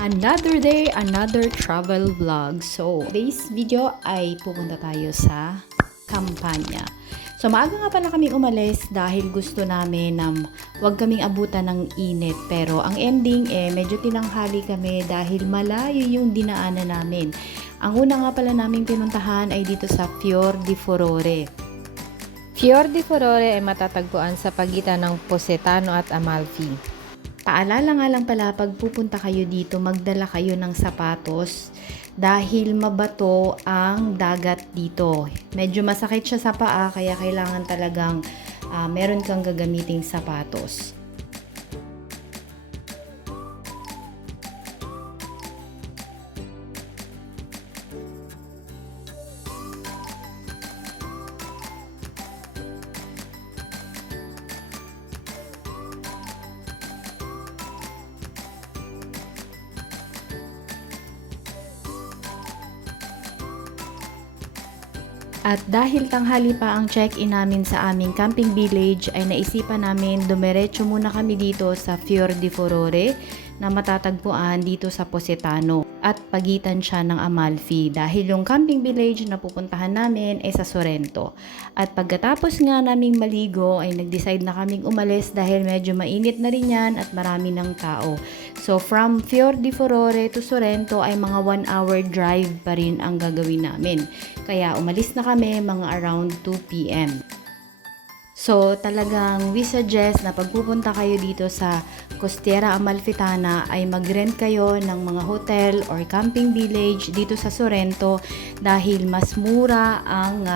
Another day, another travel vlog. So, today's video ay pupunta tayo sa Campania. So, maaga nga pala kaming umalis dahil gusto namin na wag kaming abutan ng init. Pero ang ending medyo tinanghali kami dahil malayo yung dinaanan namin. Ang una nga pala naming pinuntahan ay dito sa Fior di Furore. Fior di Furore ay matatagpuan sa pagitan ng Positano at Amalfi. Paalala nga lang pala, pag pupunta kayo dito, magdala kayo ng sapatos dahil mabato ang dagat dito. Medyo masakit siya sa paa, kaya kailangan talagang meron kang gagamiting sapatos. At dahil tanghali pa ang check-in namin sa aming camping village, ay naisipan namin dumiretso muna kami dito sa Fior di Furore na matatagpuan dito sa Positano at pagitan siya ng Amalfi dahil yung camping village na pupuntahan namin ay sa Sorrento. At pagkatapos nga naming maligo ay nag-decide na kaming umalis dahil medyo mainit na rin yan at marami ng tao. So from Fior di Furore to Sorrento ay mga 1 hour drive pa rin ang gagawin namin. Kaya umalis na kami mga around 2 p.m. So, talagang we suggest na pagpupunta kayo dito sa Costiera Amalfitana ay mag-rent kayo ng mga hotel or camping village dito sa Sorrento dahil mas mura ang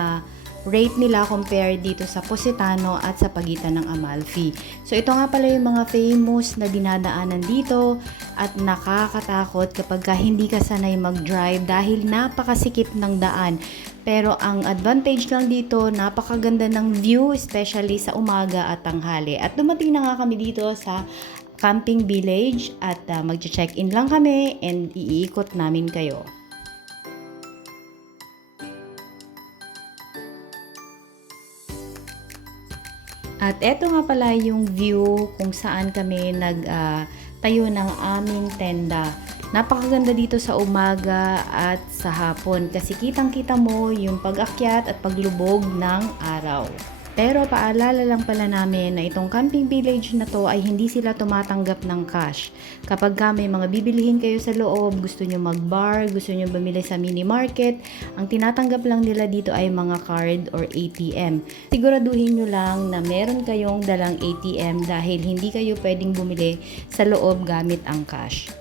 rate nila compared dito sa Positano at sa pagitan ng Amalfi. So, ito nga pala yung mga famous na dinadaanan dito at nakakatakot kapag hindi ka sanay mag-drive dahil napakasikip ng daan. Pero ang advantage lang dito, napakaganda ng view, especially sa umaga at tanghali. At dumating na nga kami dito sa camping village at mag-check-in lang kami and iikot namin kayo. At eto nga pala yung view kung saan kami tayo ng aming tenda. Napakaganda dito sa umaga at sa hapon kasi kitang-kita mo yung pag-akyat at paglubog ng araw. Pero paalala lang pala namin na itong camping village na to ay hindi sila tumatanggap ng cash. Kapag may mga bibilihin kayo sa loob, gusto nyo mag-bar, gusto nyo bumili sa mini market, ang tinatanggap lang nila dito ay mga card or ATM. Siguraduhin nyo lang na meron kayong dalang ATM dahil hindi kayo pwedeng bumili sa loob gamit ang cash.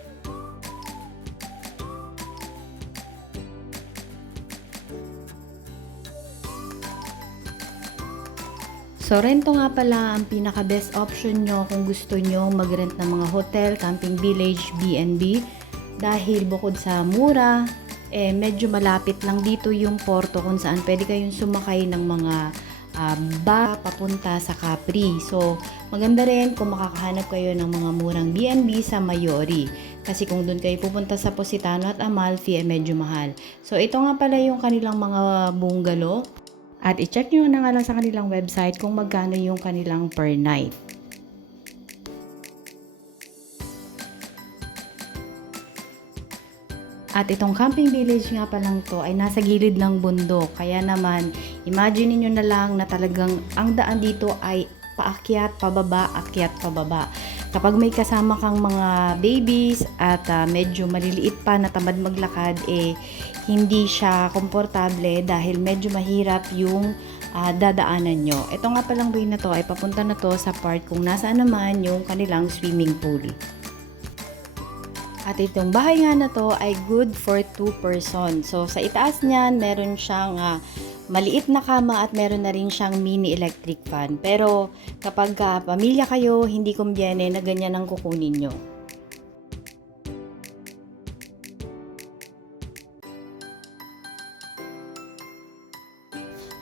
Sorrento nga pala ang pinaka-best option nyo kung gusto nyo mag-rent ng mga hotel, camping village, B&B dahil bukod sa mura, medyo malapit lang dito yung porto kung saan pwede kayong sumakay ng mga papunta sa Capri. So, maganda rin kung makakahanap kayo ng mga murang B&B sa Mayori. Kasi kung doon kayo pupunta sa Positano at Amalfi, medyo mahal. So, ito nga pala yung kanilang mga bungalow. At i-check nyo na nga lang sa kanilang website kung magkano yung kanilang per night. At itong camping village nga palang to ay nasa gilid ng bundok. Kaya naman, imagine niyo na lang na talagang ang daan dito ay paakyat, pababa, akyat, pababa. Kapag may kasama kang mga babies at medyo maliliit pa na tamad maglakad, hindi siya komportable dahil medyo mahirap yung dadaanan nyo. Ito nga palang way na to ay papunta na to sa part kung nasaan naman yung kanilang swimming pool. At itong bahay nga na to ay good for 2 persons. So sa itaas niyan, meron siyang maliit na kama at meron na rin siyang mini electric fan. Pero kapag pamilya kayo, hindi kumbiyene na ganyan ang kukunin nyo.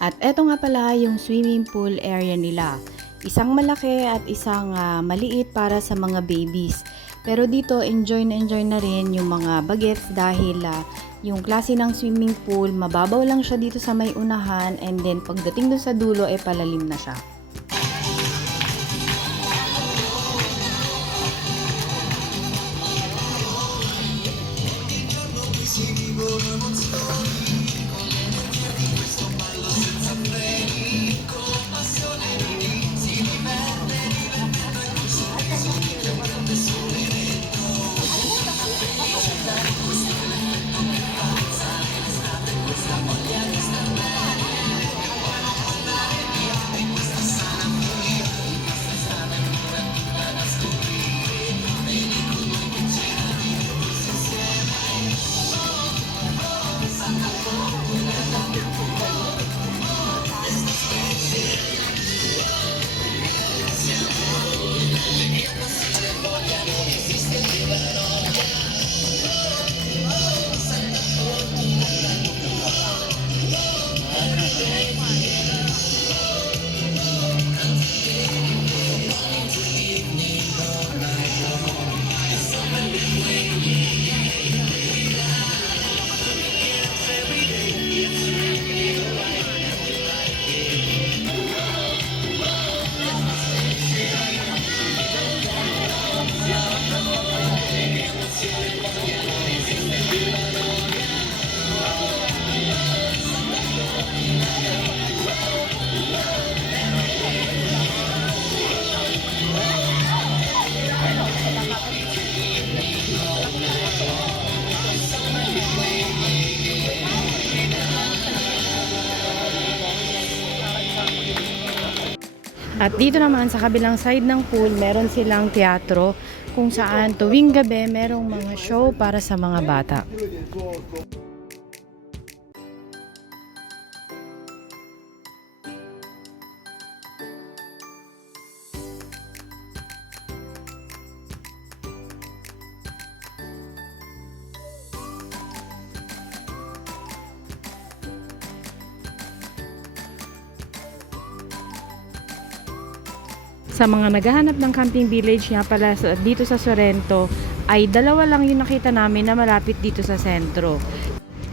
At eto nga pala yung swimming pool area nila. Isang malaki at isang maliit para sa mga babies. Pero dito enjoy na rin yung mga bagets dahil yung klase ng swimming pool, mababaw lang siya dito sa may unahan and then pagdating doon sa dulo ay palalim na siya. At dito naman sa kabilang side ng pool, meron silang teatro kung saan tuwing gabi merong mga show para sa mga bata. Sa mga naghahanap ng camping village nga pala dito sa Sorrento, ay dalawa lang yung nakita namin na malapit dito sa sentro.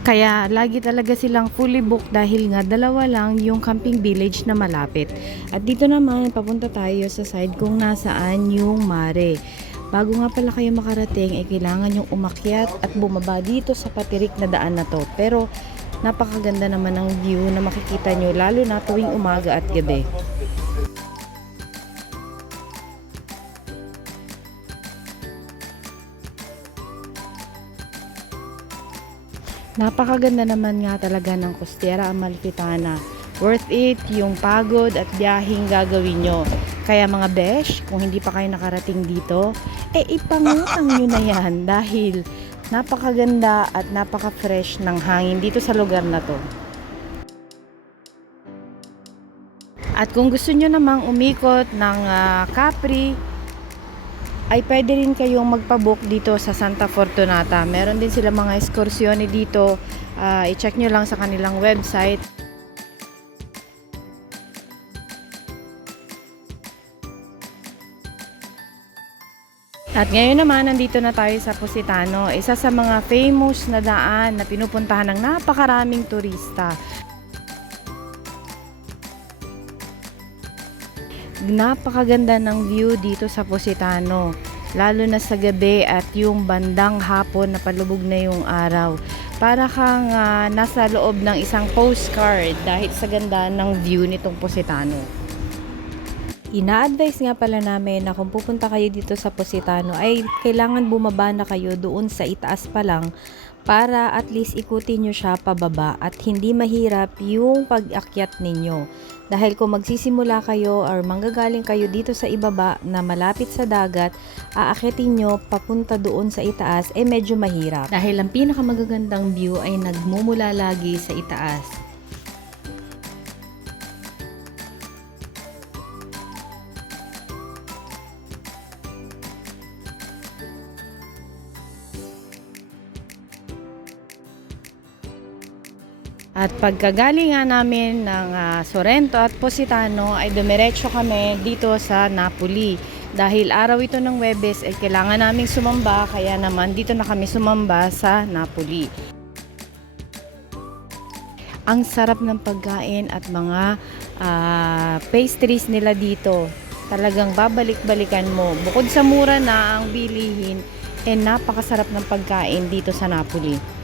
Kaya lagi talaga silang fully booked dahil nga dalawa lang yung camping village na malapit. At dito naman papunta tayo sa side kung nasaan yung mare. Bago nga pala kayo makarating ay kailangan yung umakyat at bumaba dito sa patirik na daan na to. Pero napakaganda naman ng view na makikita nyo lalo na tuwing umaga at gabi. Napakaganda naman nga talaga ng Costiera Amalfitana. Worth it yung pagod at biyaheng gagawin nyo. Kaya mga besh, kung hindi pa kayo nakarating dito, ipangutang nyo na yan dahil napakaganda at napaka-fresh ng hangin dito sa lugar na to. At kung gusto nyo namang umikot ng Capri, ay pwede rin kayong magpabook dito sa Santa Fortunata. Meron din sila mga ekskursyone dito. I-check nyo lang sa kanilang website. At ngayon naman, nandito na tayo sa Positano. Isa sa mga famous na daan na pinupuntahan ng napakaraming turista. Napakaganda ng view dito sa Positano, lalo na sa gabi at yung bandang hapon na palubog na yung araw. Para kang nasa loob ng isang postcard dahil sa ganda ng view nitong Positano. Ina-advise nga pala namin na kung pupunta kayo dito sa Positano ay kailangan bumaba na kayo doon sa itaas pa lang para at least ikutin nyo siya pababa at hindi mahirap yung pag-akyat ninyo. Dahil kung magsisimula kayo or manggagaling kayo dito sa ibaba na malapit sa dagat, aakyatin nyo papunta doon sa itaas medyo mahirap. Dahil ang pinakamagagandang view ay nagmumula lagi sa itaas. At pagkagaling nga namin ng Sorrento at Positano ay dumiretso kami dito sa Napoli. Dahil araw ito ng Huwebes ay kailangan naming sumamba, kaya naman dito na kami sumamba sa Napoli. Ang sarap ng pagkain at mga pastries nila dito. Talagang babalik-balikan mo. Bukod sa mura na ang bilihin, napakasarap ng pagkain dito sa Napoli.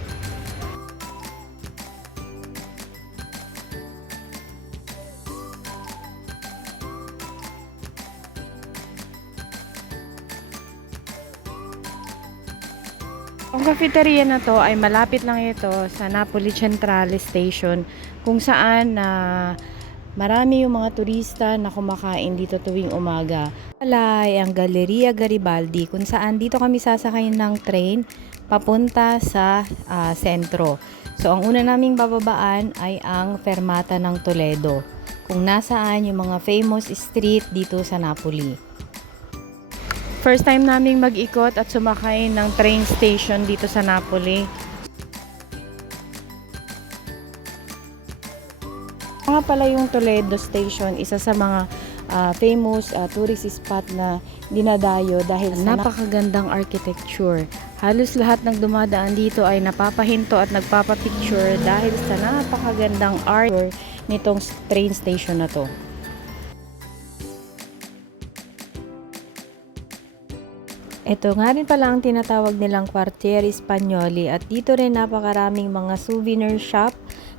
Ang cafeteria na to ay malapit lang ito sa Napoli Centrale Station kung saan marami yung mga turista na kumakain dito tuwing umaga. Wala ay ang Galleria Garibaldi kung saan dito kami sasakayin ng train papunta sa sentro. So ang una naming bababaan ay ang Fermata ng Toledo kung nasaan yung mga famous street dito sa Napoli. First time naming mag-ikot at sumakay ng train station dito sa Napoli. Nga pala yung Toledo Station, isa sa mga famous tourist spot na dinadayo dahil sa napakagandang architecture. Halos lahat ng dumadaan dito ay napapahinto at nagpapapicture dahil sa napakagandang art nitong train station na to. Ito nga rin pala ang tinatawag nilang Quartiere Spagnoli at dito rin napakaraming mga souvenir shop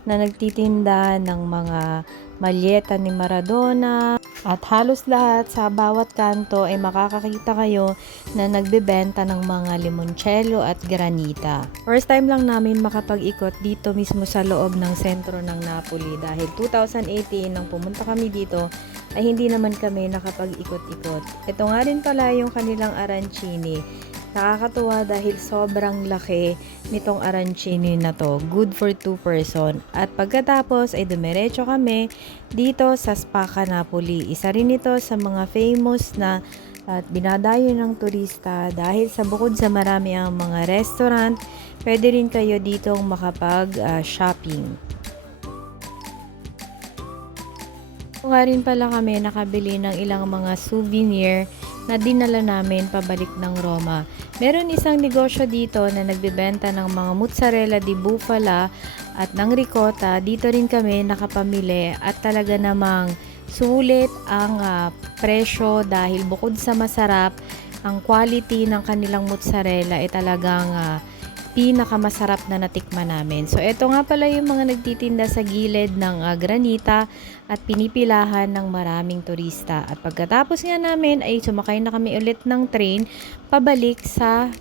na nagtitinda ng mga malyeta ni Maradona at halos lahat sa bawat kanto ay makakakita kayo na nagbebenta ng mga limoncello at granita. First time lang namin makapag-ikot dito mismo sa loob ng sentro ng Napoli dahil 2018 nang pumunta kami dito ay hindi naman kami nakapag-ikot-ikot. Ito nga rin pala yung kanilang arancini. Nakakatuwa dahil sobrang laki nitong arancini na to. Good for 2 person. At pagkatapos ay dumiretso kami dito sa Spacca Napoli. Isa rin ito sa mga famous na at dinadayo ng turista dahil sa bukod sa marami ang mga restaurant, pwede rin kayo ditong makapag-shopping. Nga rin pala kami nakabili ng ilang mga souvenir na dinala namin pabalik ng Roma. Meron isang negosyo dito na nagbebenta ng mga mozzarella di bufala at ng ricotta. Dito rin kami nakapamili at talaga namang sulit ang presyo dahil bukod sa masarap, ang quality ng kanilang mozzarella ay talagang pinakamasarap na natikman namin. So, ito nga pala yung mga nagtitinda sa gilid ng granita at pinipilahan ng maraming turista. At pagkatapos nga namin ay sumakay na kami ulit ng train pabalik sa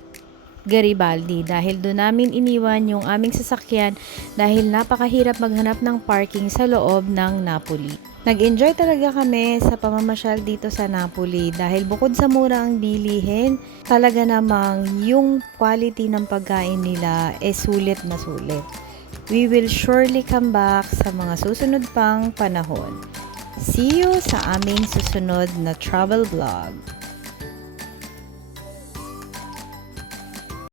Garibaldi dahil doon namin iniwan yung aming sasakyan dahil napakahirap maghanap ng parking sa loob ng Napoli. Nag-enjoy talaga kami sa pamamasyal dito sa Napoli dahil bukod sa mura ang bilihin, talaga namang yung quality ng pagkain nila sulit na sulit. We will surely come back sa mga susunod pang panahon. See you sa aming susunod na travel vlog.